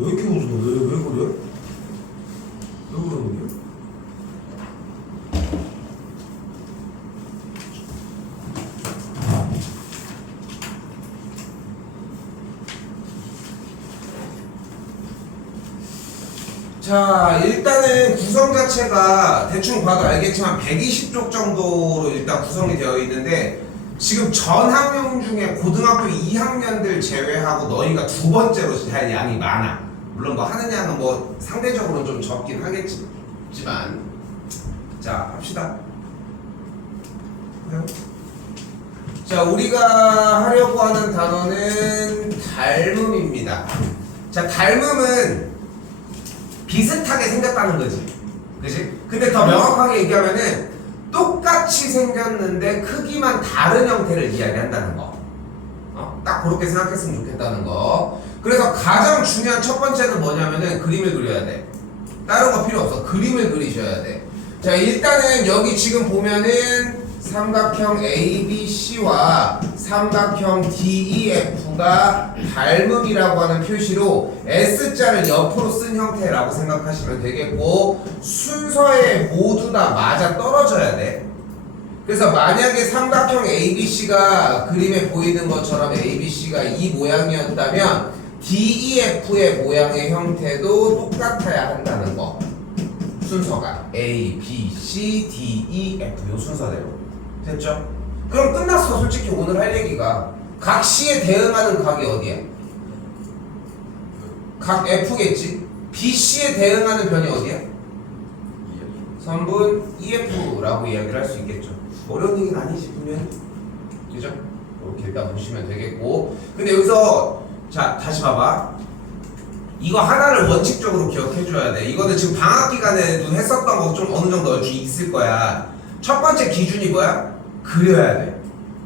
왜 이렇게 웃어? 왜 그래? 왜 그러는 거야? 자, 일단은 구성 자체가 대충 봐도 알겠지만 120쪽 정도로 일단 구성이 되어 있는데 지금 전 학년 중에 고등학교 2학년들 제외하고 너희가 두 번째로 제일 양이 많아. 물론 뭐 하는 양은 뭐 상대적으로 좀 적긴 하겠지만 자, 합시다. 자, 우리가 하려고 하는 단어는 닮음입니다. 자, 닮음은 비슷하게 생겼다는 거지. 그치? 근데 더 명확하게 얘기하면은 똑같이 생겼는데 크기만 다른 형태를 이야기한다는 거. 딱 그렇게 생각했으면 좋겠다는 거. 그래서 가장 중요한 첫 번째는 뭐냐면은 그림을 그려야 돼. 다른 거 필요 없어. 그림을 그리셔야 돼. 자, 일단은 여기 지금 보면은 삼각형 ABC와 삼각형 DEF가 닮음이라고 하는 표시로 S자를 옆으로 쓴 형태라고 생각하시면 되겠고 순서에 모두 다 맞아 떨어져야 돼. 그래서 만약에 삼각형 ABC가 그림에 보이는 것처럼 ABC가 이 모양이었다면 DEF의 모양의 형태도 똑같아야 한다는 거. 순서가 A, B, C, D, E, F 요 순서대로. 됐죠? 그럼 끝났어. 솔직히 오늘 할 얘기가 각 C에 대응하는 각이 어디야? 각 F겠지? BC에 대응하는 변이 어디야? 선분 EF라고 이야기를 할 수 있겠죠. 어려운 얘기는 아니지 분명히. 그죠? 이렇게 일단 보시면 되겠고 근데 여기서 자 다시 봐봐. 이거 하나를 원칙적으로 기억해줘야 돼. 이거는 지금 방학 기간에도 했었던 거 좀 어느 정도 있을 거야. 첫 번째 기준이 뭐야? 그려야 돼.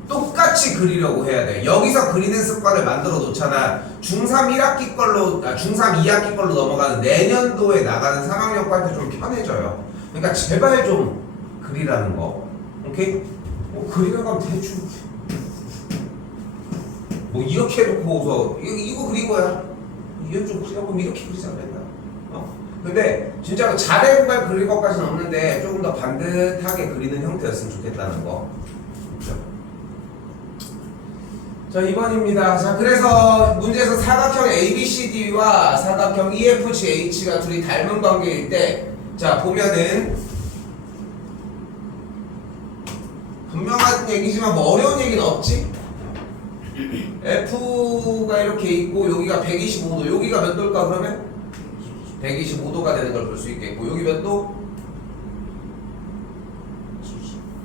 똑같이 그리려고 해야 돼. 여기서 그리는 습관을 만들어 놓잖아. 중3 1학기 걸로, 중3 2학기 걸로 넘어가는 내년도에 나가는 3학년과한테 좀 편해져요. 그러니까 제발 좀 그리라는 거. 오케이? 뭐 그리라고 하면 대충 뭐 이렇게 해놓고서 이거 그리고야. 이거 좀 그리라고 하면 이렇게 그리잖아 맨날. 근데 진짜 자대공간 그릴 것까지는 없는데 조금 더 반듯하게 그리는 형태였으면 좋겠다는 거. 그렇죠? 자, 2번입니다. 자, 그래서 문제에서 사각형 ABCD와 사각형 EFGH가 둘이 닮은 관계일 때, 자, 보면은 분명한 얘기지만 뭐 어려운 얘기는 없지? F가 이렇게 있고 여기가 125도, 여기가 몇 도일까 그러면? 125도가 되는 걸 볼 수 있겠고 여기 몇 도?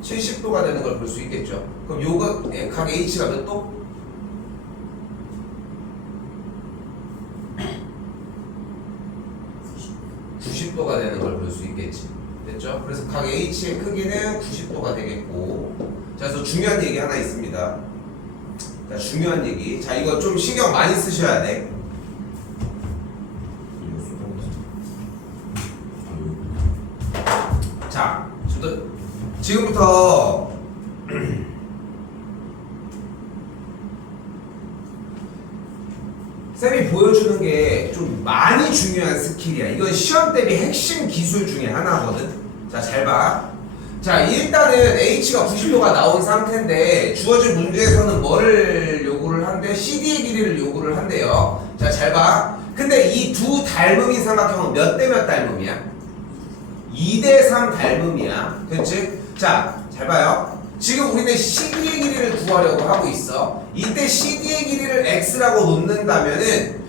70도가 되는 걸 볼 수 있겠죠. 그럼 요거 각 H가 몇 도? 90도가 되는 걸 볼 수 있겠지. 됐죠? 그래서 각 H의 크기는 90도가 되겠고 자, 그래서 중요한 얘기 하나 있습니다. 자, 중요한 얘기. 자, 이거 좀 신경 많이 쓰셔야 돼. 자, 지금부터 쌤이 보여주는 게 좀 많이 중요한 스킬이야. 이건 시험 대비 핵심 기술 중에 하나거든. 자, 잘 봐. 자, 일단은 H가 90도가 나온 상태인데 주어진 문제에서는 뭐를 요구를 한대? CD의 길이를 요구를 한대요. 자, 잘 봐. 근데 이 두 닮음인 삼각형은 몇 대 몇 닮음이야? 2대 3 닮음이야. 됐지? 자, 잘 봐요. 지금 우리는 CD의 길이를 구하려고 하고 있어. 이때 CD의 길이를 X라고 놓는다면은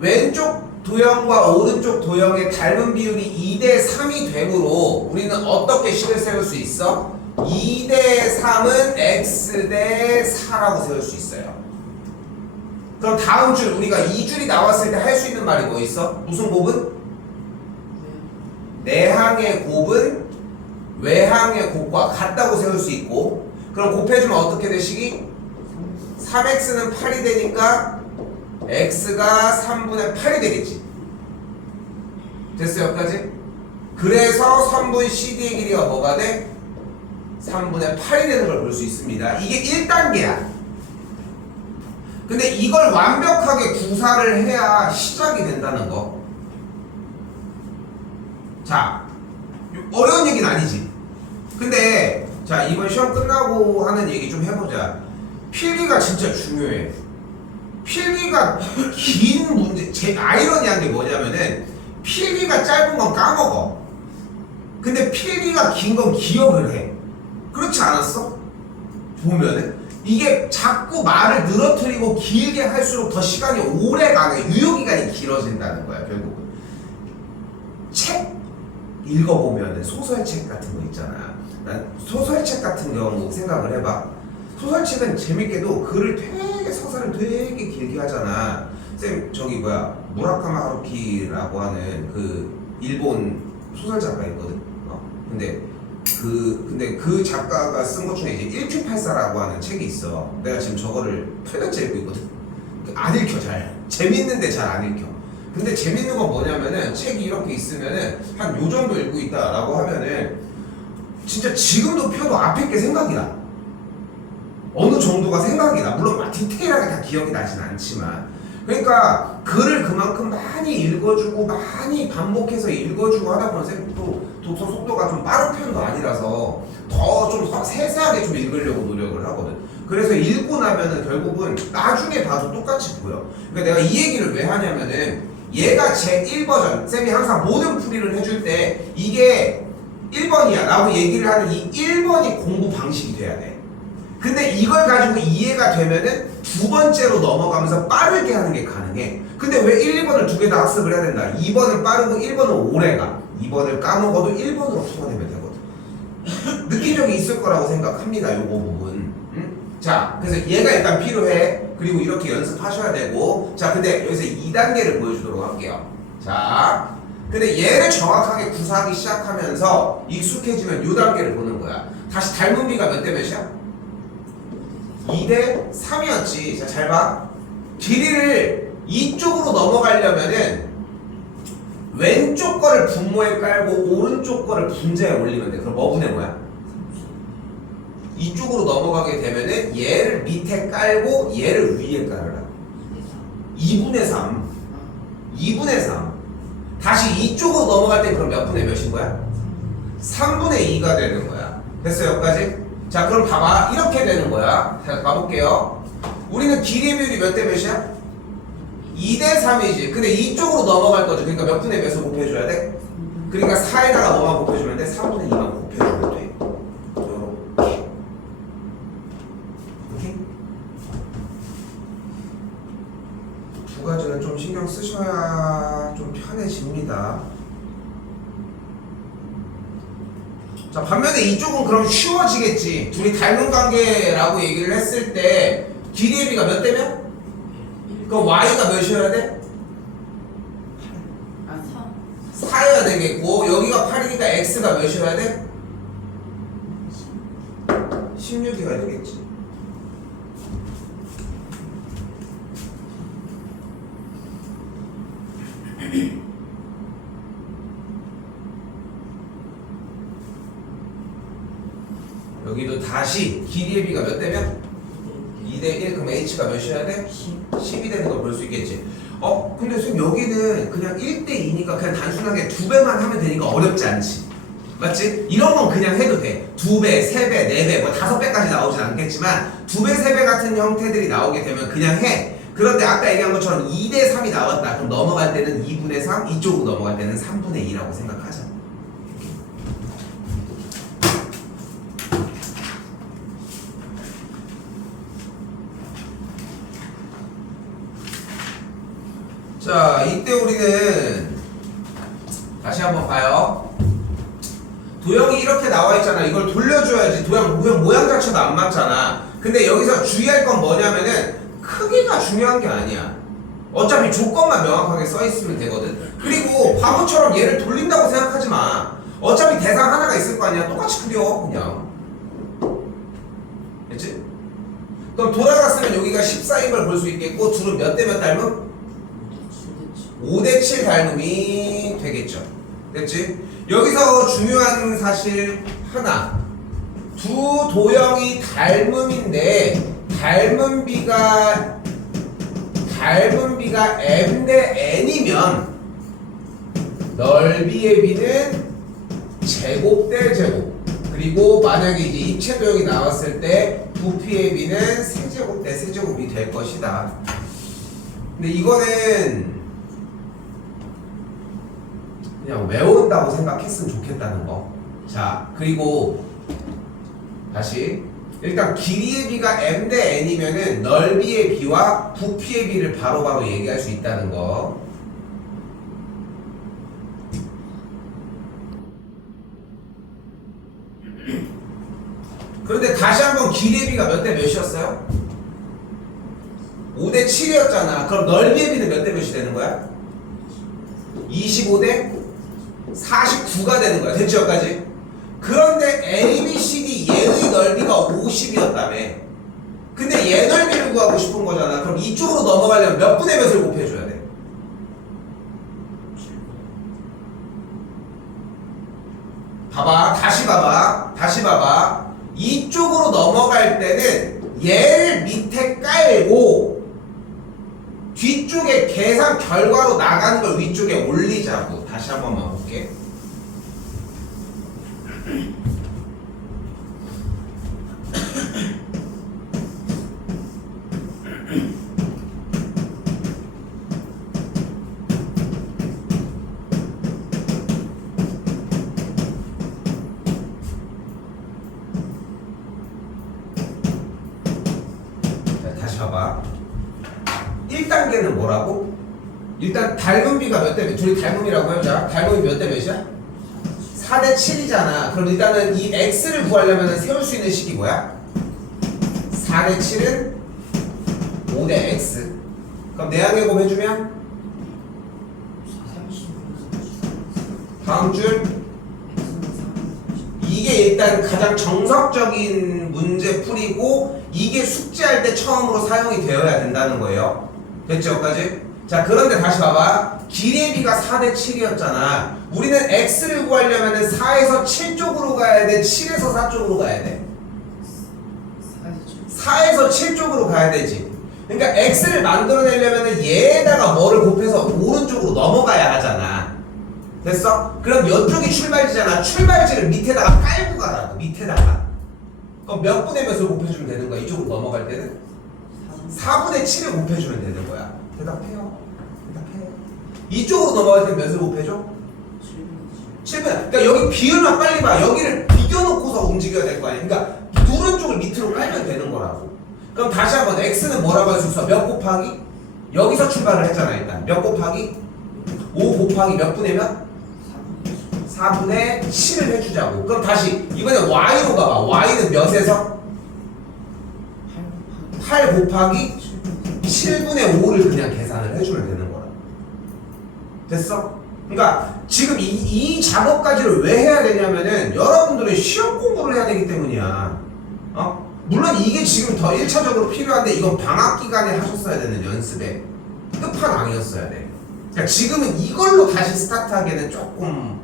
왼쪽 도형과 오른쪽 도형의 닮은 비율이 2대 3이 되므로 우리는 어떻게 식을 세울 수 있어? 2대 3은 X 대 4라고 세울 수 있어요. 그럼 다음 줄 우리가 이 줄이 나왔을 때 할 수 있는 말이 뭐 있어? 무슨 곱은? 내항의 곱은 외항의 곱과 같다고 세울 수 있고 그럼 곱해주면 어떻게 되시기? 3x는 8이 되니까 x가 3분의 8이 되겠지. 됐어요 여기까지? 그래서 선분 CD의 길이가 뭐가 돼? 3분의 8이 되는 걸 볼 수 있습니다. 이게 1단계야. 근데 이걸 완벽하게 구사를 해야 시작이 된다는 거. 자, 어려운 얘기는 아니지. 근데 자, 이번 시험 끝나고 하는 얘기 좀 해보자. 필기가 진짜 중요해. 필기가 긴 문제, 제일 아이러니한 게 뭐냐면은 필기가 짧은 건 까먹어. 근데 필기가 긴 건 기억을 해. 그렇지 않았어? 보면은 이게 자꾸 말을 늘어뜨리고 길게 할수록 더 시간이 오래 가는, 유효기간이 길어진다는 거야. 결국은 책 읽어보면은 소설책 같은 거 있잖아. 난 소설책 같은 경우 생각을 해봐. 소설책은 재밌게도 글을 되게, 서사를 되게 길게 하잖아. 쌤, 저기 뭐야, 무라카마 하루키라고 하는 그 일본 소설 작가 있거든. 근데 그 작가가 쓴 것 중에 이제 1Q84라고 하는 책이 있어. 내가 지금 저거를 8년째 읽고 있거든. 안 읽혀 잘. 재밌는데 잘 안 읽혀. 근데 재밌는 건 뭐냐면은 책이 이렇게 있으면은 한 요 정도 읽고 있다라고 하면은 진짜 지금도 펴도 앞에 게 생각이 나. 어느 정도가 생각이 나. 물론 막 디테일하게 다 기억이 나진 않지만. 그러니까 글을 그만큼 많이 읽어주고 많이 반복해서 읽어주고 하다 보면 또 독서 속도가 좀 빠른 편도 아니라서 더 좀 세세하게 좀 읽으려고 노력을 하거든. 그래서 읽고 나면은 결국은 나중에 봐도 똑같이 보여. 그러니까 내가 이 얘기를 왜 하냐면은 얘가 제 1버전, 쌤이 항상 모든 풀이를 해줄 때 이게 1번이야 라고 얘기를 하는 이 1번이 공부 방식이 돼야 돼. 근데 이걸 가지고 이해가 되면은 두 번째로 넘어가면서 빠르게 하는 게 가능해. 근데 왜 1, 2번을 두 개 다 학습을 해야 된다? 2번은 빠르고 1번은 오래가. 2번을 까먹어도 1번으로 풀어내면 되거든. 느낀 적이 있을 거라고 생각합니다. 요거 부분. 자, 그래서 얘가 일단 필요해. 그리고 이렇게 연습하셔야 되고. 자, 근데 여기서 2단계를 보여주도록 할게요. 자, 근데 얘를 정확하게 구사하기 시작하면서 익숙해지면 요 단계를 보는 거야. 다시 닮은 비가 몇 대 몇이야? 2대 3이었지. 자, 잘 봐. 길이를 이쪽으로 넘어가려면은 왼쪽 거를 분모에 깔고 오른쪽 거를 분자에 올리면 돼. 그럼 뭐 분의 뭐야? 이쪽으로 넘어가게 되면은 얘를 밑에 깔고 얘를 위에 깔으라. 2분의 3. 2분의 3. 다시 이쪽으로 넘어갈 때 그럼 몇 분의 몇인 거야? 3분의 2가 되는 거야. 됐어요? 여기까지? 자, 그럼 봐봐. 이렇게 되는 거야. 자, 가볼게요. 우리는 길이 비율이 몇 대 몇이야? 2대 3이지. 근데 이쪽으로 넘어갈 거죠. 그러니까 몇 분의 몇을 곱해줘야 돼? 그러니까 4에다가 뭐만 곱해주면 돼? 3분의 2만 곱해주면 돼. 요렇게. 오케이? 두 가지는 좀 신경 쓰셔야 좀 편해집니다. 자, 반면에 이쪽은 그럼 쉬워지겠지. 둘이 닮은 관계라고 얘기를 했을 때 길이의 비가 몇 대면? 그럼 y가 몇이어야 돼? 4여야 되겠고 여기가 8이니까 x가 몇이어야 돼? 16이어야 되겠지. 여기도 다시 길이의 비가 몇 대면? 2대1. 그럼 h가 몇이어야 돼? 10이 되는 걸 볼 수 있겠지. 근데 선생님 여기는 그냥 1대2니까 그냥 단순하게 2배만 하면 되니까 어렵지 않지. 맞지? 이런 건 그냥 해도 돼. 2배, 3배, 4배, 뭐 5배까지 나오진 않겠지만 2배, 3배 같은 형태들이 나오게 되면 그냥 해. 그런데 아까 얘기한 것처럼 2대 3이 나왔다. 그럼 넘어갈 때는 2분의 3, 이쪽으로 넘어갈 때는 3분의 2라고 생각하자. 자, 이때 우리는 다시 한번 봐요. 도형이 이렇게 나와 있잖아. 이걸 돌려줘야지. 도형 모양 자체도 안 맞잖아. 근데 여기서 주의할 건 뭐냐면은 크기가 중요한 게 아니야. 어차피 조건만 명확하게 써 있으면 되거든. 그리고 바보처럼 얘를 돌린다고 생각하지 마. 어차피 대상 하나가 있을 거 아니야. 똑같이 그려 그냥. 됐지? 그럼 돌아갔으면 여기가 14인 걸 볼 수 있겠고 둘은 몇 대 몇 닮음? 5대 7 닮음이 되겠죠. 됐지? 여기서 중요한 사실 하나. 두 도형이 닮음인데 닮은 비가 닮은 B가 M 대 N이면 넓이의 B는 제곱 대 제곱. 그리고 만약에 이제 입체도형이 나왔을 때 부피의 B는 세제곱 대 세제곱이 될 것이다. 근데 이거는 그냥 외운다고 생각했으면 좋겠다는 거. 자, 그리고 다시 일단 길이의 B가 M 대 N이면은 넓이의 B와 부피의 B를 바로바로 얘기할 수 있다는 거. 그런데 다시 한번 길이의 B가 몇 대 몇이었어요? 5 대 7이었잖아. 그럼 넓이의 B는 몇 대 몇이 되는 거야? 25 대 49가 되는 거야. 됐죠? 여기까지? 그런데 A, B, C, D 얘의 넓이가 50이었다며. 근데 얘 넓이를 구하고 싶은 거잖아. 그럼 이쪽으로 넘어가려면 몇 분의 몇을 곱해줘야 돼? 봐봐. 다시 봐봐. 이쪽으로 넘어갈 때는 얘를 밑에 깔고 뒤쪽에 계산 결과로 나가는 걸 위쪽에 올리자고. 다시 한 번만 볼게. 다시 봐봐. 1단계는 뭐라고? 일단 닮은 B가 몇 대 몇? 둘이 닮음이라고 해보자. 닮음이 몇 대 몇이야? 4 대 7이잖아. 그럼 일단은 이 X를 구하려면 세울 수 있는 식이 뭐야? 4 대 7은 5 대 X. 그럼 내항해곱 해주면 다음 줄 이게 일단 가장 정석적인 문제 풀이고 이게 숙제할 때 처음으로 사용이 되어야 된다는 거예요. 됐죠? 여기까지? 자, 그런데 다시 봐봐. 길이의 B가 4 대 7이었잖아. 우리는 X를 구하려면 4에서 7 쪽으로 가야 돼? 7에서 4 쪽으로 가야 돼? 4에서 7 쪽으로 가야 되지. 그러니까 X를 만들어내려면 얘에다가 뭐를 곱해서 오른쪽으로 넘어가야 하잖아. 됐어? 그럼 이쪽이 출발지잖아. 출발지를 밑에다가 깔고 가라고. 밑에다가. 그럼 몇 분의 몇을 곱해주면 되는 거야? 이쪽으로 넘어갈 때는? 4분의 7을 곱해주면 되는 거야. 대답해요. 이쪽으로 넘어갈 때 몇을 곱해줘? 7분. 그러니까 여기 비율만 빨리 봐. 여기를 비교놓고서 움직여야 될 거 아니야. 그러니까 누른 쪽을 밑으로 깔면 되는 거라고. 그럼 다시 한번 X는 뭐라고 할 수 있어? 몇 곱하기? 여기서 출발을 했잖아. 일단 몇 곱하기? 5 곱하기 몇 분의 몇? 4분의 7을 해주자고. 그럼 다시 이번엔 Y로 가봐. Y는 몇에서? 8 곱하기 7분의 5를 그냥 계산을 해주면 되는 거야. 됐어? 그러니까 지금 이 작업까지를 왜 해야 되냐면은 여러분들은 시험 공부를 해야 되기 때문이야. 물론 이게 지금 더 1차적으로 필요한데 이건 방학 기간에 하셨어야 되는 연습의 끝판왕이었어야 돼. 그러니까 지금은 이걸로 다시 스타트하기에는 조금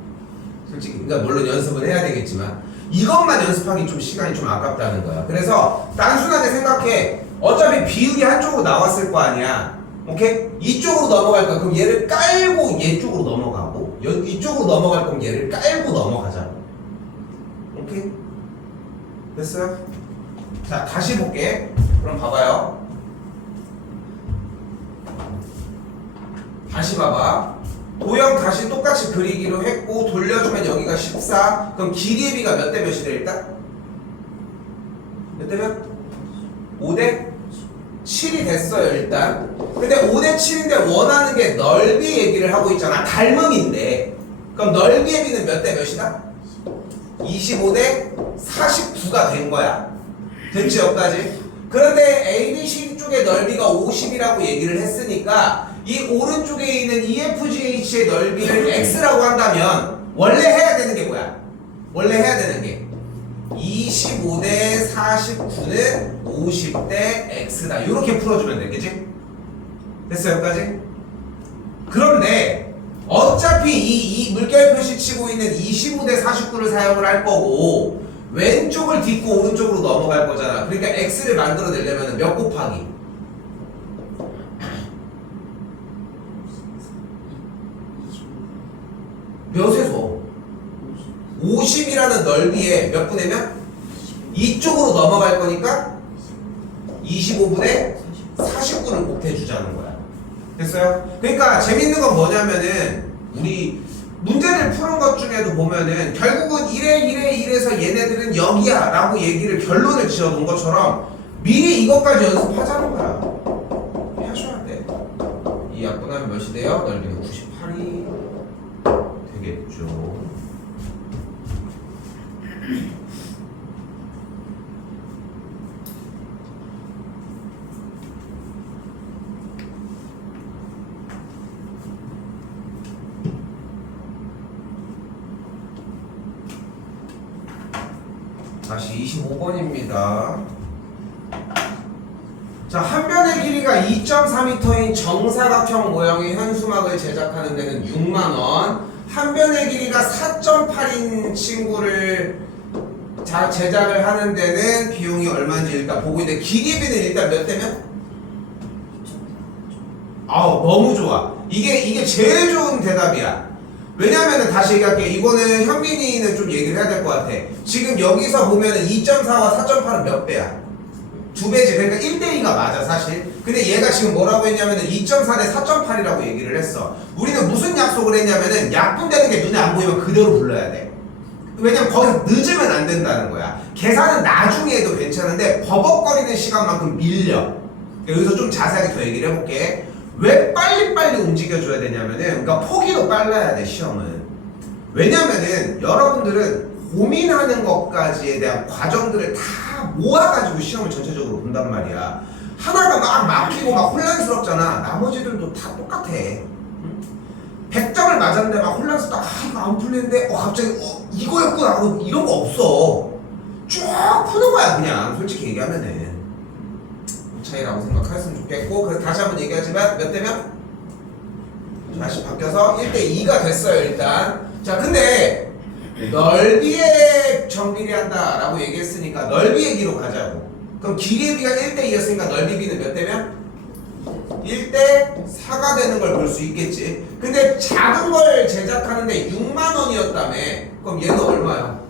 솔직히 그러니까 물론 연습을 해야 되겠지만 이것만 연습하기 좀 시간이 좀 아깝다는 거야. 그래서 단순하게 생각해. 어차피 비율이 한쪽으로 나왔을 거 아니야. 오케이? 이쪽으로 넘어갈 거야. 그럼 얘를 깔고 얘 쪽으로 넘어가고 이쪽으로 넘어갈 거면 얘를 깔고 넘어가자고. 오케이? 됐어요? 자, 다시 볼게. 그럼 봐봐요. 다시 봐봐. 도형 다시 똑같이 그리기로 했고 돌려주면 여기가 14. 그럼 길이의 B가 몇 대 몇이 돼 일단? 몇 대 몇? 5 대 7이 됐어요 일단. 근데 5 대 7인데 원하는 게 넓이 얘기를 하고 있잖아. 닮음인데 그럼 넓이의 B는 몇 대 몇이다? 25 대 49가 된 거야. 됐지 여기까지? 그런데 ABC 쪽의 넓이가 50이라고 얘기를 했으니까 이 오른쪽에 있는 EFGH의 넓이를 X라고 한다면 원래 해야 되는 게 뭐야? 원래 해야 되는 게 25 대 49는 50 대 X다. 이렇게 풀어주면 돼. 그치? 됐어요? 여기까지? 그런데 어차피 이 물결 표시 치고 있는 25 대 49를 사용을 할 거고 왼쪽을 딛고 오른쪽으로 넘어갈 거잖아. 그러니까 X를 만들어내려면 몇 곱하기? 50이라는 넓이에 몇 분의 이쪽으로 넘어갈 거니까 25분의 49를 곱해주자는 거야. 됐어요? 그러니까 재밌는 건 뭐냐면은 우리 문제를 푸는 것 중에도 보면은 결국은 이래서 얘네들은 여기야 라고 얘기를 결론을 지어놓은 것처럼 미리 이것까지 연습하자는 거야. 하셔야 돼. 이 약분하면 몇이 돼요? 넓이는 98이 되겠죠. 다시 25번입니다. 자, 한 변의 길이가 2.4m인 정사각형 모형의 현수막을 제작하는 데는 6만원, 한 변의 길이가 4.8인 친구를 제작을 하는 데는 비용이 얼마인지 일단 보고 있는데, 기계비는 일단 몇 대면? 아우, 너무 좋아. 이게 제일 좋은 대답이야. 왜냐면은 다시 얘기할게. 이거는 현민이는 좀 얘기를 해야 될 것 같아. 지금 여기서 보면은 2.4와 4.8은 몇 배야? 2배지. 그러니까 1대2가 맞아 사실. 근데 얘가 지금 뭐라고 했냐면은 2.4 대 4.8이라고 얘기를 했어. 우리는 무슨 약속을 했냐면은 약분되는 게 눈에 안 보이면 그대로 불러야 돼. 왜냐면 거기서 늦으면 안 된다는 거야. 계산은 나중에 해도 괜찮은데 버벅거리는 시간만큼 밀려. 여기서 좀 자세하게 더 얘기를 해볼게. 왜 빨리빨리 움직여줘야 되냐면은, 그러니까 포기도 빨라야 돼, 시험은. 왜냐면은 여러분들은 고민하는 것까지에 대한 과정들을 다 모아가지고 시험을 전체적으로 본단 말이야. 하나가 막 막히고 막 혼란스럽잖아. 나머지들도 다 똑같아. 100점을 맞았는데 막 혼란스럽다. 이거 안 풀리는데 갑자기 이거였구나. 이런 거 없어. 쭉 푸는 거야 그냥. 솔직히 얘기하면은 차이라고 생각했으면 좋겠고, 그래서 다시 한번 얘기하지만 몇 대면? 다시 바뀌어서 1대2가 됐어요 일단. 자, 근데 넓이에 정비례한다 라고 얘기했으니까 넓이의 비로 가자고. 그럼 길이의 비가 1대2였으니까 넓이 비는 몇 대면? 1대4가 되는 걸 볼 수 있겠지. 근데 작은 걸 제작하는데 6만원이었다며. 그럼 얘는 얼마야?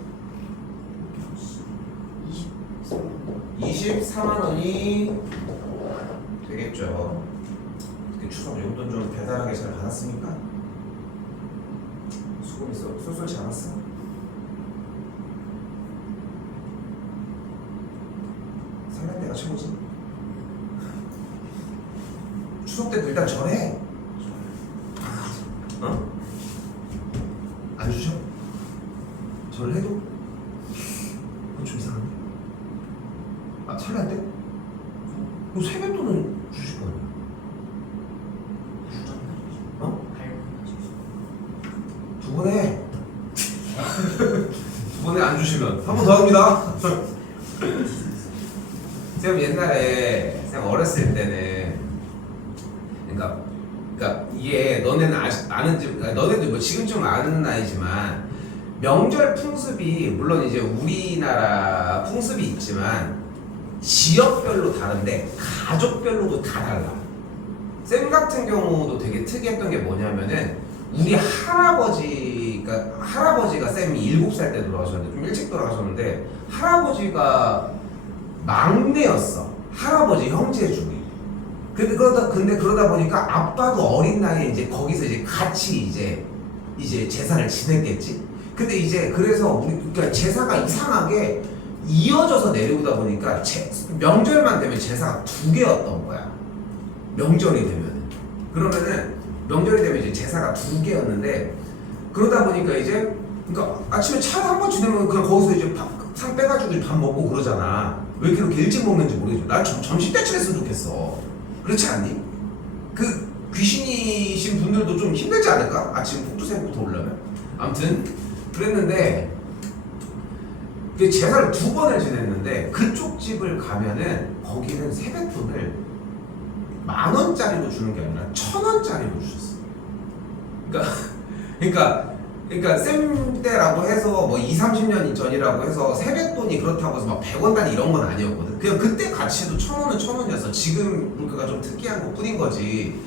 24만원이 되겠죠. 추석 용돈 좀 배달하게 잘 받았습니까? 수고비 쏠쏠치 않았어? 설날 때가 최고지. 추석 때도 일단 절해. 어? 안 주셔? 절해도? 그건 좀 이상한데? 설날 때? 너 세뱃돈은 주실 거 아니야? 어? 두 번에 두 번에 안 주시면 한 번 더 합니다. 쌤 옛날에 쌤 어렸을 때는 그러니까 이게 너네는 아는지 너네도 뭐 지금쯤 아는 나이지만 명절 풍습이 물론 이제 우리나라 풍습이 있지만 지역별로 다른데 가족별로도 다 달라. 쌤 같은 경우도 되게 특이했던 게 뭐냐면은 우리 할아버지가 쌤이 7살 때 돌아가셨는데 좀 일찍 돌아가셨는데 할아버지가 막내였어. 할아버지 형제 중에. 근데 그러다 보니까 아빠도 어린 나이에 이제 거기서 이제 같이 이제 제사를 지냈겠지. 근데 이제 그래서 그러니까 제사가 이상하게 이어져서 내려오다 보니까 명절만 되면 제사가 2개였던 거야. 명절이 되면. 그러면은 명절이 되면 이제 제사가 2개였는데 그러다 보니까 이제 그러니까 아침에 차 한 번 지내면 그냥 거기서 이제 상 빼가지고 밥 먹고 그러잖아. 왜 그렇게 일찍 먹는지 모르겠어. 난 점심 때쯤 했으면 좋겠어. 그렇지 않니? 그 귀신이신 분들도 좀 힘들지 않을까? 아침 폭두새부터 오려면. 아무튼 그랬는데 그 제사를 2번을 지냈는데 그쪽 집을 가면은 거기는 세뱃돈을 10,000원짜리로 주는 게 아니라 1,000원짜리로 주셨어. 그러니까 쌤 때라고 해서 뭐 20-30년 전이라고 해서 세뱃돈이 그렇다고 해서 막 100원 단위 이런 건 아니었거든. 그냥 그때 가치도 1,000원은 1,000원이었어. 지금 물가가 좀 특이한 것 뿐인 거지.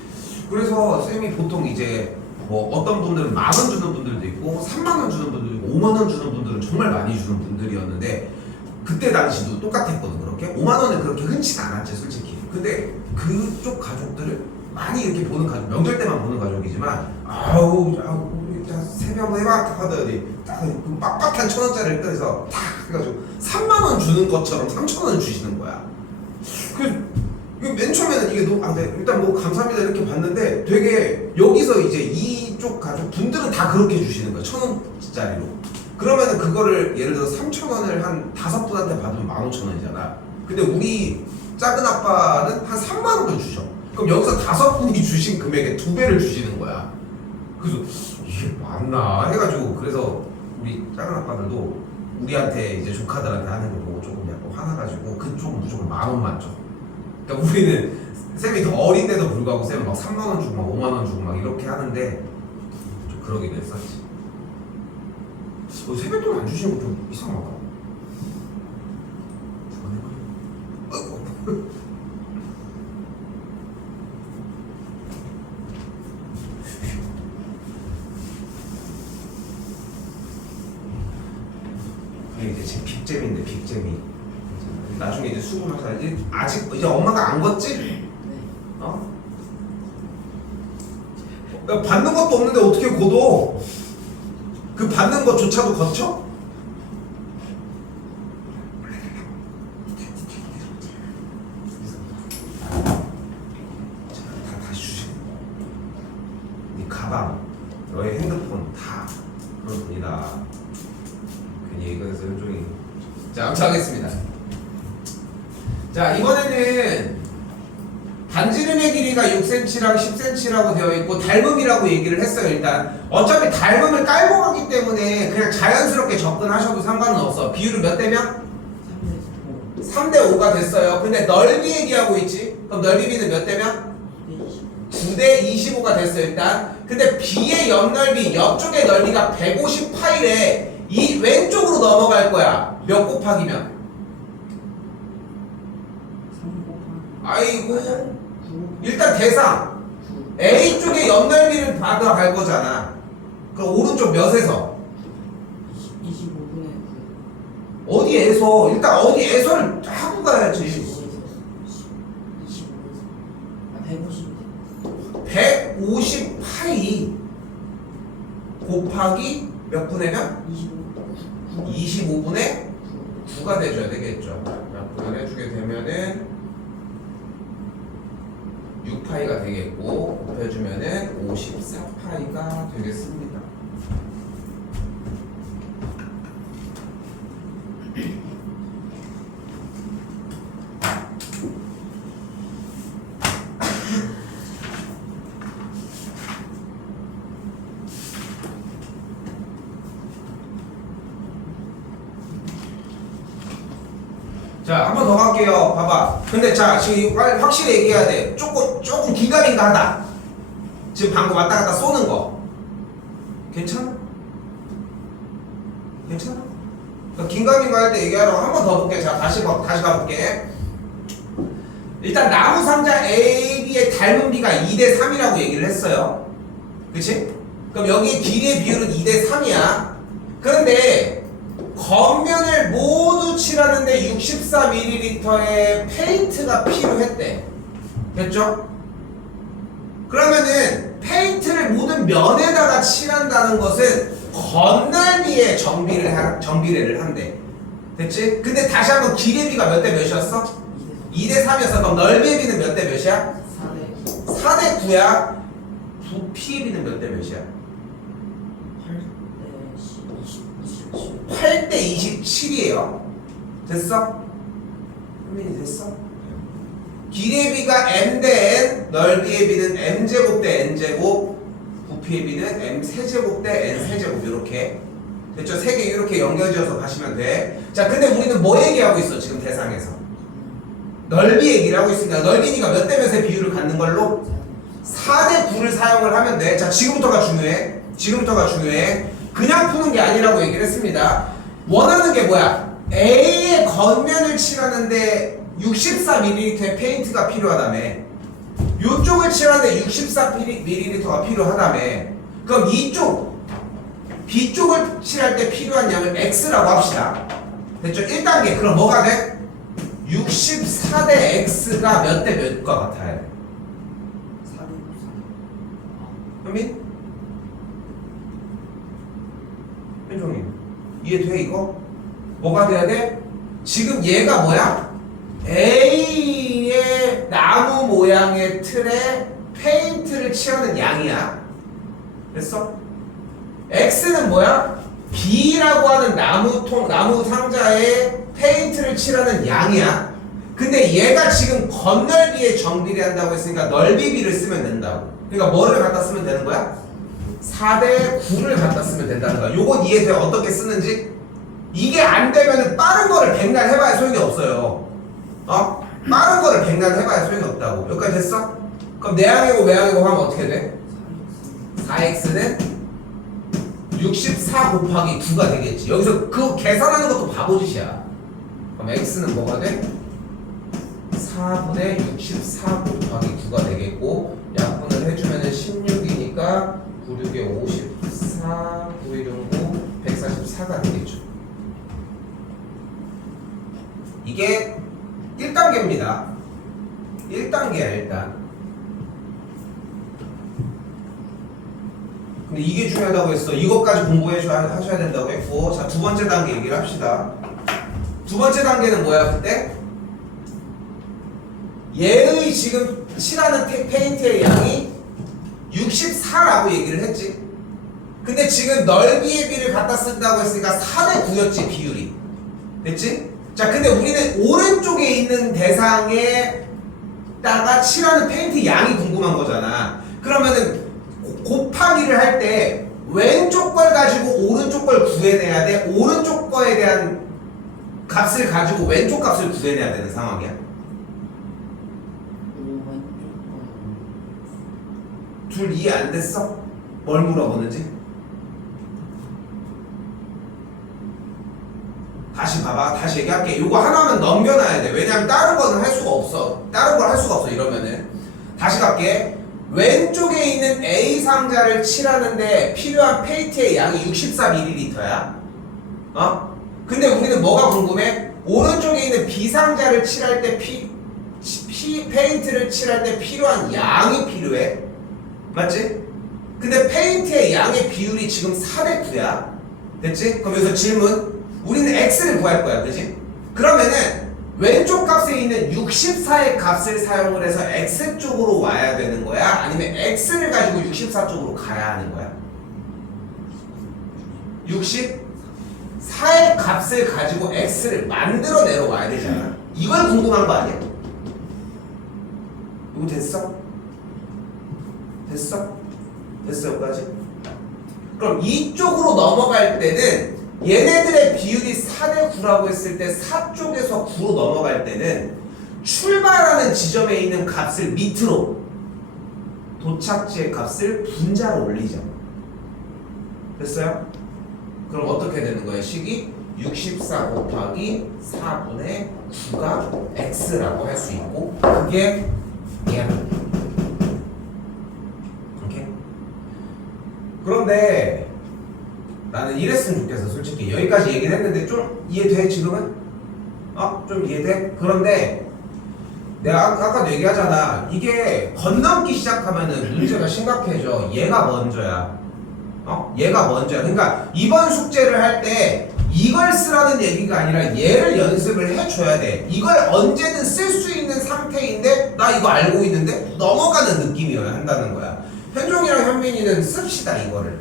그래서 쌤이 보통 이제 뭐 어떤 분들은 10,000원 주는 분들도 있고 30,000원 주는 분들도 있고 50,000원 주는 분들은 정말 많이 주는 분들이었는데 그때 당시도 똑같았거든. 그렇게 50,000원은 그렇게 흔치 않았지 솔직히. 근데 그쪽 가족들을 많이 이렇게 보는 가족, 명절 때만 보는 가족이지만 아우 우리 세배 한번 해봐 하더니 딱 그 빡빡한 1,000원짜리를 꺼내서 탁 해가지고 30,000원 주는 것처럼 3,000원 주시는 거야. 맨 처음에는 이게 네, 일단 뭐 감사합니다 이렇게 봤는데 되게 여기서 이제 이쪽 가족 분들은 다 그렇게 주시는 거야. 1,000원짜리로. 그러면은 그거를 예를 들어서 3,000원을 한 5분한테 받으면 15,000원이잖아. 근데 우리 작은 아빠는 한 30,000원을 주셔. 그럼 여기서 5분이 주신 금액의 2배를 주시는 거야. 그래서 이게 맞나 해가지고 그래서 우리 작은 아빠들도 우리한테 이제 조카들한테 하는 거 보고 조금 약간 화나가지고 그쪽은 무조건 10,000원만 줘. 그러니까 우리는 쌤이 더 어린데도 불구하고 쌤은 막 30,000원 주고 막 50,000원 주고 막 이렇게 하는데 좀 그러기도 했었지. 세뱃돈 안 주시는 거 좀 이상하다. 아이고. 이게 이제 제 빅잼인데 빅잼이 나중에 이제 수긍하셔야지. 아직 이제 엄마가 안 걷지? 네. 어? 야, 받는 것도 없는데 어떻게 걷어? 그 받는 것조차도 거쳐? 다 다시 주시고 네 가방, 너의 핸드폰 다 그런 돈이다. 괜히 이거에서 일종의 자, 아무튼 하겠습니다. 자, 이번에는 반지름의 길이가 6cm랑 10cm라고 되어 있고 닮음이라고 얘기를 했어요. 일단 어차피 닮음을 깔고 가기 때문에 그냥 자연스럽게 접근하셔도 상관은 없어. 비율은 몇 대면? 3대 5가 됐어요. 근데 넓이 얘기하고 있지. 그럼 넓이 B는 몇 대면? 9대 25가 됐어요. 일단 근데 B의 옆넓이, 옆쪽의 넓이가 150파이래. 이 왼쪽으로 넘어갈 거야. 몇 곱하기면? 아이고 일단 대상 A쪽의 옆넓이를 받아갈 거잖아. 그럼 오른쪽 몇에서? 25분의 9. 어디에서? 일단 어디에서를 하고 가야지. 150. 150파이 곱하기 몇 분의면? 25분의 9가 돼줘야 되겠죠. 분을 해주게 되면은 6파이가 되겠고 곱해주면은 54파이가 되겠습니다. 자, 한 번 더 갈게요. 봐봐. 근데 자, 지금 확실히 얘기해야 돼. 조금 긴가민가하다. 지금 방금 왔다 갔다 쏘는 거. 괜찮아? 괜찮아? 그러니까 긴가민가 할 때 얘기하라고 한 번 더 볼게. 자, 다시 가볼게. 일단 나무 상자 AB의 닮은 비가 2대 3이라고 얘기를 했어요. 그치? 그럼 여기 길이의 비율은 2대 3이야. 그런데 겉면을 모두 칠하는데 64ml의 페인트가 필요했대. 됐죠? 그러면은 페인트를 모든 면에다가 칠한다는 것은 겉넓이에 정비례를 한대. 됐지? 근데 다시 한번 길이의 비가 몇 대 몇이었어? 2대 3이었어. 그럼 넓이의 비는 몇 대 몇이야? 4대 9야. 부피의 비는 몇 대 몇이야? 8대 27이에요. 됐어? 현민이 됐어? 길이의 비가 m 대 n, 넓이의 비는 m제곱 대 n제곱, 부피의 비는 m세제곱 대 n세제곱. 이렇게 됐죠? 세 개 이렇게 연결지어서 가시면 돼. 자, 근데 우리는 뭐 얘기하고 있어? 지금 대상에서 넓이 얘기를 하고 있으니까 넓이니까 몇 대 몇의 비율을 갖는 걸로 4대 9를 사용을 하면 돼. 자, 지금부터가 중요해. 그냥 푸는 게 아니라고 얘기를 했습니다. 원하는 게 뭐야? A의 겉면을 칠하는데 64ml의 페인트가 필요하다며. 이쪽을 칠하는데 64ml가 필요하다며. 그럼 이쪽 B쪽을 칠할 때 필요한 양을 X라고 합시다. 됐죠? 1단계. 그럼 뭐가 돼? 64 대 X가 몇 대 몇과 같아요? 4대 현민? 현종님 이해돼 이거? 뭐가 돼야 돼? 지금 얘가 뭐야? A의 나무 모양의 틀에 페인트를 칠하는 양이야. 됐어? X는 뭐야? B라고 하는 나무 상자에 페인트를 칠하는 양이야. 근데 얘가 지금 건널비에 정비를 한다고 했으니까 넓이비를 쓰면 된다고. 그러니까 뭐를 갖다 쓰면 되는 거야? 4대 9를 갖다 쓰면 된다는 거야. 요건 이해돼? 어떻게 쓰는지? 이게 안 되면은 빠른 거를 백날 해봐야 소용이 없어요. 빠른 거를 백날 해봐야 소용이 없다고. 여기까지 됐어? 그럼 내항이고 외항이고 하면 어떻게 돼? 4x는 64 곱하기 9가 되겠지. 여기서 그거 계산하는 것도 바보짓이야. 그럼 x는 뭐가 돼? 4분의 64 곱하기 9가 되겠고 약분을 해주면은 16이니까 9, 6에 54, 9, 1, 9, 144가 되겠죠. 이게 1단계입니다. 1단계야 일단. 근데 이게 중요하다고 했어. 이것까지 하셔야 된다고 했고, 자, 두 번째 단계 얘기를 합시다. 두 번째 단계는 뭐야 그때? 얘의 지금 칠하는 페인트의 양이 64라고 얘기를 했지. 근데 지금 넓이의 비를 갖다 쓴다고 했으니까 4대 9였지 비율이. 됐지? 자, 근데 우리는 오른쪽에 있는 대상에다가 칠하는 페인트 양이 궁금한 거잖아. 그러면은 곱하기를 할 때 왼쪽 걸 가지고 오른쪽 걸 구해내야 돼. 오른쪽 거에 대한 값을 가지고 왼쪽 값을 구해내야 되는 상황이야. 둘 이해 안 됐어? 뭘 물어보는지? 다시 봐봐. 다시 얘기할게. 이거 하나만 넘겨놔야 돼. 왜냐면 다른 거는 할 수가 없어. 다른 걸 할 수가 없어 이러면은. 다시 갈게. 왼쪽에 있는 A 상자를 칠하는데 필요한 페인트의 양이 64ml야. 근데 우리는 뭐가 궁금해? 오른쪽에 있는 B 상자를 칠할 때 페인트를 칠할 때 필요한 양이 필요해. 맞지? 근데 페인트의 양의 비율이 지금 4대 9야. 됐지? 그럼 여기서 질문. 우리는 X를 구할 거야. 그지? 그러면은 왼쪽 값에 있는 64의 값을 사용을 해서 X 쪽으로 와야 되는 거야? 아니면 X를 가지고 64 쪽으로 가야 하는 거야? 64의 값을 가지고 X를 만들어내러 와야 되잖아. 이걸 궁금한 거 아니야? 이거 됐어? 됐어? 됐어 여기까지? 그럼 이쪽으로 넘어갈 때는 얘네들의 비율이 4대 9라고 했을 때 4 쪽에서 9로 넘어갈 때는 출발하는 지점에 있는 값을 밑으로 도착지의 값을 분자로 올리죠. 됐어요? 그럼 어떻게 되는 거예요? 식이 64 곱하기 4분의 9가 x라고 할 수 있고 그게 얘야. 오케이? 그런데 나는 이랬으면 좋겠어. 솔직히 여기까지 얘기를 했는데 좀 이해돼 지금은? 좀 이해돼? 그런데 내가 아까도 얘기하잖아. 이게 건넘기 시작하면은 문제가 심각해져. 얘가 먼저야. 얘가 먼저야. 그러니까 이번 숙제를 할 때 이걸 쓰라는 얘기가 아니라 얘를 연습을 해줘야 돼. 이걸 언제든 쓸 수 있는 상태인데 나 이거 알고 있는데 넘어가는 느낌이어야 한다는 거야. 현종이랑 현민이는 씁시다 이거를.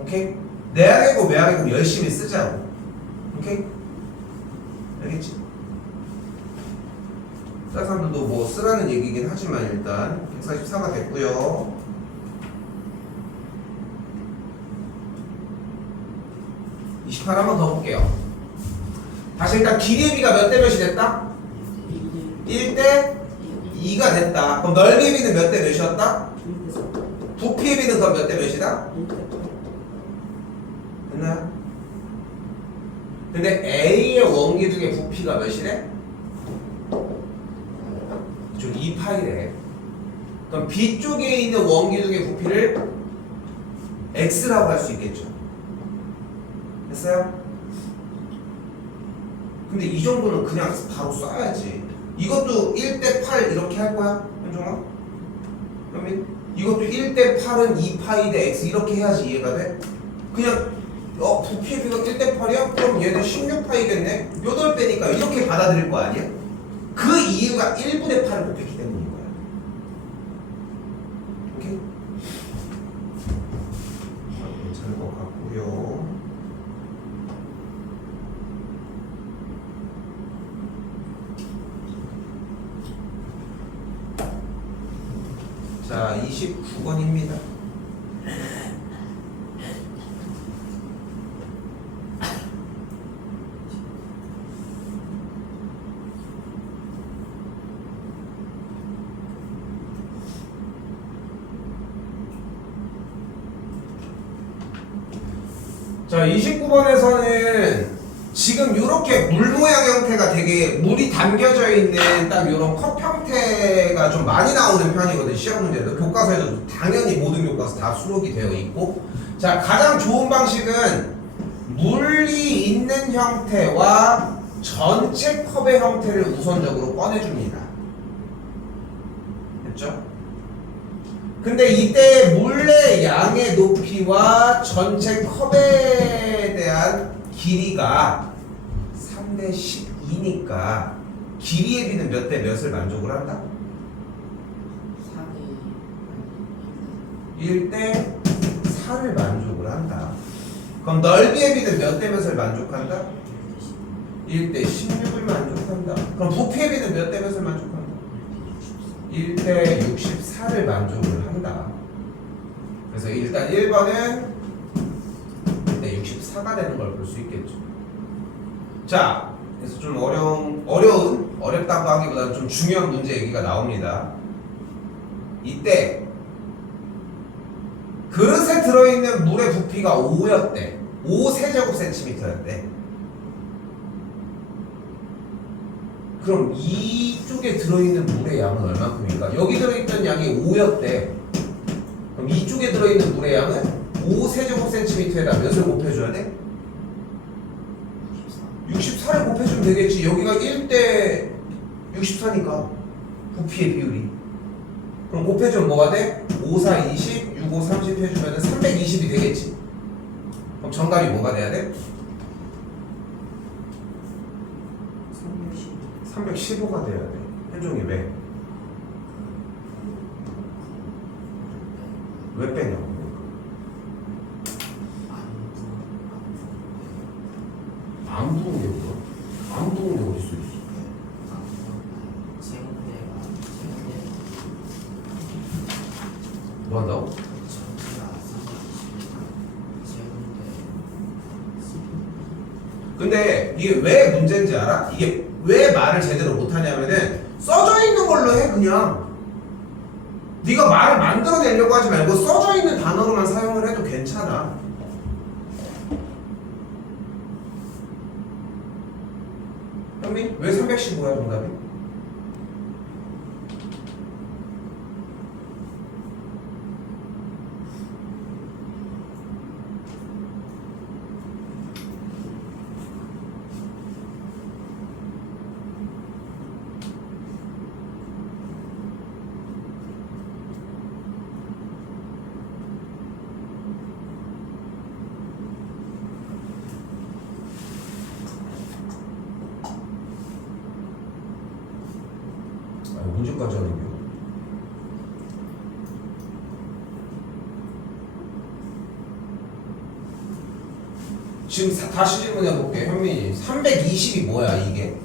오케이? 내항이고 외항이고 열심히 쓰자고. 오케이? 알겠지? 다른 사람들도 뭐 쓰라는 얘기긴 하지만 일단 144가 됐고요. 28 한 번 더 볼게요. 다시 일단 길이의 비가 몇 대 몇이 됐다? 1대 2가 됐다. 그럼 넓이의 비는 몇 대 몇이었다? 부피의 비는 그럼 몇 대 몇이다? 됐나요? 근데 A의 원기둥의 부피가 몇이래? 좀 2파이래. 그럼 B 쪽에 있는 원기둥의 부피를 x라고 할 수 있겠죠. 됐어요? 근데 이 정도는 그냥 바로 써야지. 이것도 1대8 이렇게 할 거야? 현종아? 현민? 이것도 1대8은 2파이 대 x 이렇게 해야지 이해가 돼? 그냥 부피의 비가 1대8이야? 그럼 얘는 16파이겠네? 8배니까 이렇게 받아들일 거 아니야? 그 이유가 1분의 8을 곱했기 때문인 거야. 오케이? 괜찮은 것 같고요. 자, 29번입니다. 자, 29번에서는 지금 이렇게 물 모양 형태가 되게 물이 담겨져 있는 딱 이런 컵 형태가 좀 많이 나오는 편이거든. 시험 문제도 교과서에도 당연히 모든 교과서 다 수록이 되어 있고, 자, 가장 좋은 방식은 물이 있는 형태와 전체 컵의 형태를 우선적으로 꺼내줍니다. 됐죠? 근데 이때 물의 양의 높이와 전체 컵에 대한 길이가 3대 12니까 길이의 비는 몇 대 몇을 만족을 한다? 1대 4를 만족을 한다. 그럼 넓이의 비는 몇 대 몇을 만족한다? 1대 16을 만족한다. 그럼 부피의 비는 몇 대 몇을 만족한다? 1대 64를 만족을 한다. 그래서 일단 1번은 1대 64가 되는 걸 볼 수 있겠죠. 자, 그래서 좀 어렵다고 하기보다는 좀 중요한 문제 얘기가 나옵니다. 이때 그릇에 들어있는 물의 부피가 5였대. 5 세제곱센티미터였대. 그럼 이쪽에 들어있는 물의 양은 얼마큼일까? 여기 들어있던 양이 5였대. 그럼 이쪽에 들어있는 물의 양은 5 세제곱센티미터에다 몇을 곱해줘야 돼? 64를 곱해주면 되겠지. 여기가 1대 64니까 부피의 비율이. 그럼 곱해주면 뭐가 돼? 5, 4, 20, 6, 5, 30 해주면 320이 되겠지. 그럼 정답이 뭐가 돼야 돼? 315가 돼야 돼. 현종이 왜? 왜 빼냐고. 안 부은 게 뭐야? 안 부은 게 어디 있어? 뭐 한다고? 근데 이게 왜 문제인지 알아? 이게 왜 말을 제대로 못하냐면은 써져 있는 걸로 해 그냥. 네가 말을 만들어내려고 하지 말고 써져 있는 단어로만 사용을 해도 괜찮아. 현민? 왜 315야 정답이? 언제까지 하는 거야? 지금 다시 질문해 볼게. 현민이 320이 뭐야 이게?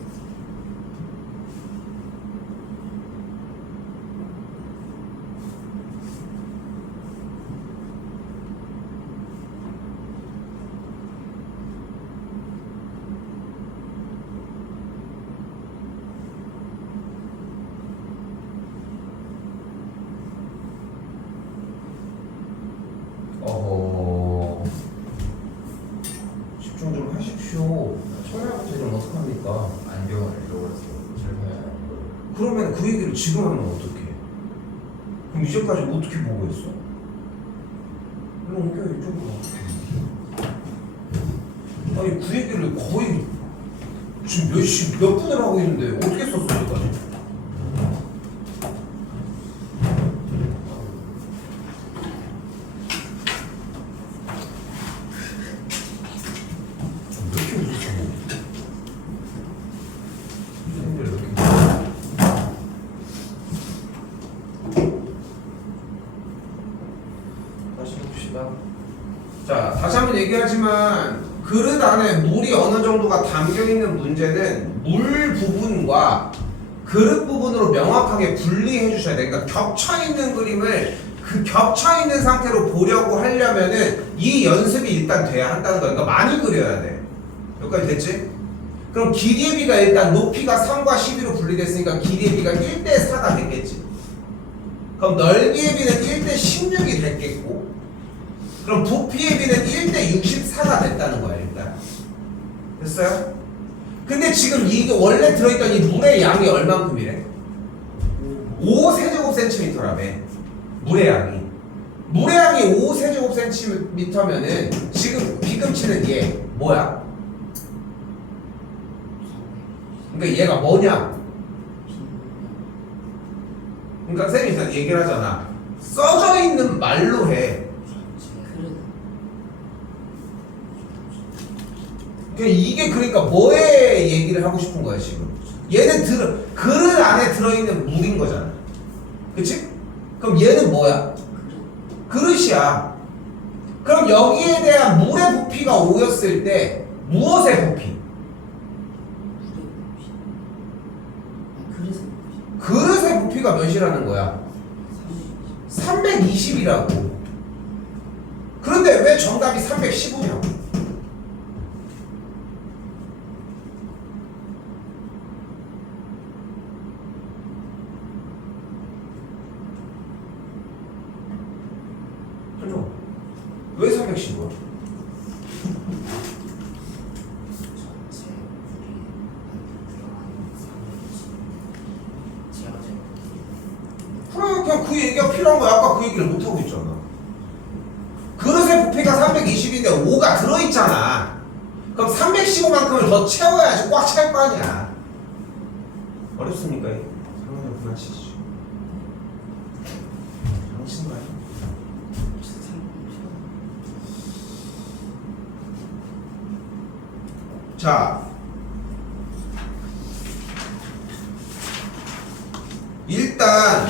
집중 좀 하십시오. 처음부터 이러면 어떡합니까? 안경을 잃어버렸어. 죄송해요. 그러면 그 얘기를 지금 하면 어떡해? 그럼 이제까지 어떻게 보고 있어? 이거 옮겨 이쪽으로. 아니 그 얘기를 거의 지금 몇 분을 하고 있는데 어떻게 썼어 여기까지? 왜 이렇게 무서워? 왜 이렇게 다시 봅시다. 자, 다시 한번 얘기하지만 그릇 안에 물이 어느 정도가 담겨 있는 문제는 물 부분과 그릇 부분으로 명확하게 분리해 주셔야 돼요. 그러니까 겹쳐 있는 그림을 그 겹쳐 있는 상태로 보려고 하려면은 이 연습이 일단 돼야 한다는 거예요. 그러니까 많이 그려야 돼. 여기까지 됐지? 그럼 길이의 비가 일단 높이가 3과 12로 분리됐으니까 길이의 비가 1대 4가 됐겠지. 그럼 넓이의 비는 1대 16이 됐겠고, 그럼 부피의 비는 1대 64가 됐다는 거야 일단. 됐어요? 근데 지금 이게 원래 들어있던 이 물의 양이 얼만큼이래? 5세제곱센티미터라며. 물의 양이. 물의 양이 5세제곱센티미터면은 지금 비금치는 얘 뭐야? 그러니까 얘가 뭐냐? 그러니까 쌤이 일단 얘기를 하잖아. 써져 있는 말로 해. 이게 그러니까 뭐에 얘기를 하고 싶은 거야 지금? 얘는 그릇 안에 들어있는 물인 거잖아. 그치? 그럼 얘는 뭐야? 그릇이야. 그럼 여기에 대한 물의 부피가 5였을 때 무엇의 부피? 그릇의 부피가 몇이라는 거야? 320이라고. 그런데 왜 정답이 315냐? 그죠? 왜 315야? 그냥 그 얘기가 필요한 거야. 아까 그 얘기를 못하고 있잖아. 그릇의 부피가 320인데 5가 들어있잖아. 그럼 315만큼을 더 채워야지 꽉 찰 거 아니야. 어렵습니까? 상관없는 불안치지. 당신가요? 자, 일단